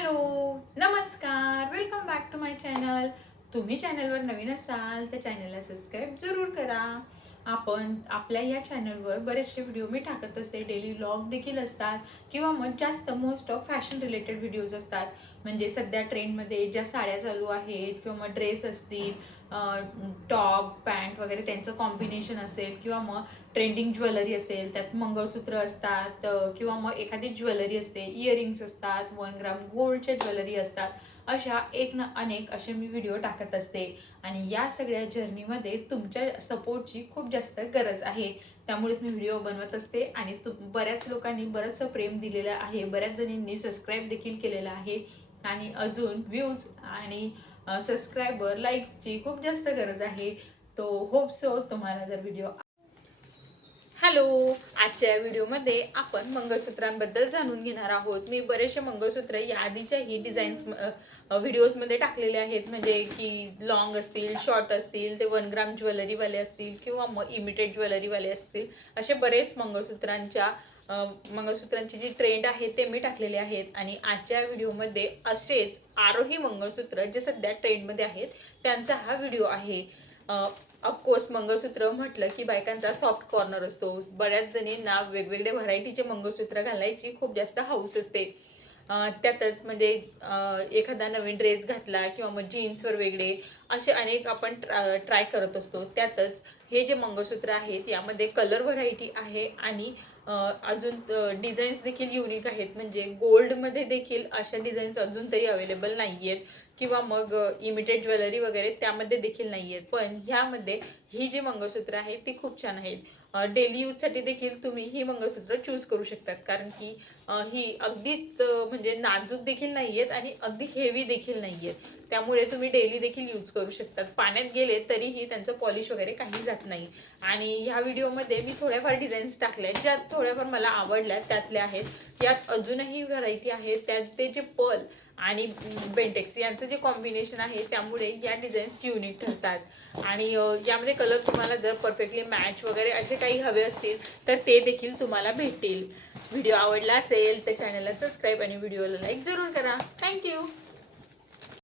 Hello, नमस्कार, welcome back to my channel. तुम्ही चॅनलवर नवीन असाल तर चॅनलला सबस्क्राईब जरूर करा. आपण आपल्या या चॅनलवर बरेचसे व्हिडिओ मी टाकत असते. डेली व्लॉग देखील असतात किंवा मग जास्त most of fashion related videos असतात. म्हणजे सध्या ट्रेंडमध्ये ज्या साड्या चालू आहेत किंवा मग ड्रेस असतील, टॉप पॅन्ट वगैरे त्यांचं कॉम्बिनेशन असेल किंवा मग ट्रेंडिंग ज्वेलरी असेल, त्यात मंगळसूत्र असतात किंवा मग एखादी ज्वेलरी असते, इयरिंग्स असतात, 1 ग्राम गोल्डच्या ज्वेलरी असतात. अशा एक ना अनेक असे मी व्हिडिओ टाकत असते आणि या सगळ्या जर्नीमध्ये तुमच्या सपोर्टची खूप जास्त गरज आहे. त्यामुळेच मी व्हिडिओ बनवत असते आणि बऱ्याच लोकांनी बरंचसं प्रेम दिलेलं आहे, बऱ्याच जणींनी सबस्क्राईब देखील केलेलं आहे आणि अजून व्ह्यूज आणि सबस्क्रायबर लाईक्सची खूप जास्त गरज आहे. तो होप सो तुम्हाला जर व्हिडिओ हॅलो, आजच्या व्हिडिओमध्ये आपण मंगळसूत्रांबद्दल जाणून घेणार आहोत. मी बरेचसे मंगळसूत्र या आधीच्याही डिझाईन्स व्हिडिओजमध्ये टाकलेले आहेत. म्हणजे की लॉंग असतील, शॉर्ट असतील, ते 1 ग्राम ज्वेलरीवाले असतील किंवा मग इमिटेड ज्वेलरीवाले असतील, असे बरेच मंगळसूत्रांची जी ट्रेंड आहे ते मी टाकलेले आहेत. आणि आजच्या व्हिडिओमध्ये असेच आरोही मंगळसूत्र जे सध्या ट्रेंडमध्ये आहेत त्यांचा हा व्हिडिओ आहे. ऑफकोर्स मंगळसूत्र म्हटलं की बायकांचा सॉफ्ट कॉर्नर असतो. बऱ्याच जणींना वेगवेगळे व्हरायटीचे मंगळसूत्र घालायची खूप जास्त हौस असते. त्यातच म्हणजे एखादा नवीन ड्रेस घातला किंवा मग जीन्सवर वेगळे असे अनेक आपण ट्राय करत असतो. त्यातच हे जे मंगळसूत्र आहेत यामध्ये कलर व्हरायटी आहे आणि अजून डिझाईन्स देखील युनिक आहेत. म्हणजे गोल्डमध्ये देखील अशा डिझाईन्स अजून तरी अवेलेबल नाही आहेत किंवा मग इमिटेड ज्वेलरी वगैरे त्यामध्ये देखील नाही आहेत. पण ह्यामध्ये ही जी मंगळसूत्र आहेत ती खूप छान आहेत. डेली यूजसाठी देखील तुम्ही ही मंगळसूत्र चूज करू शकतात. कारण की ही अगदीच म्हणजे नाजूक देखील नाही आहेत आणि अगदी हेवी देखील नाही आहेत. त्यामुळे तुम्ही डेली देखील यूज करू शकतात. पाण्यात गेले तरीही त्यांचं पॉलिश वगैरे काही जात नाही. आणि ह्या व्हिडिओमध्ये मी थोड्याफार डिझाईन्स टाकल्या ज्या थोड्याफार मला आवडल्या त्यातल्या आहेत. यात अजूनही व्हरायटी आहे. त्यात ते जे पर्ल आणि बेंटेक्स यांचं जे कॉम्बिनेशन आहे त्यामुळे या डिझाईन्स युनिक ठरतात. आणि यामध्ये कलर तुम्हाला जर परफेक्टली मॅच वगैरे असे काही हवे असतील तर ते देखील तुम्हाला भेटतील. व्हिडिओ आवडला असेल तर चॅनलला सबस्क्राईब आणि व्हिडिओला लाईक जरूर करा. थँक्यू.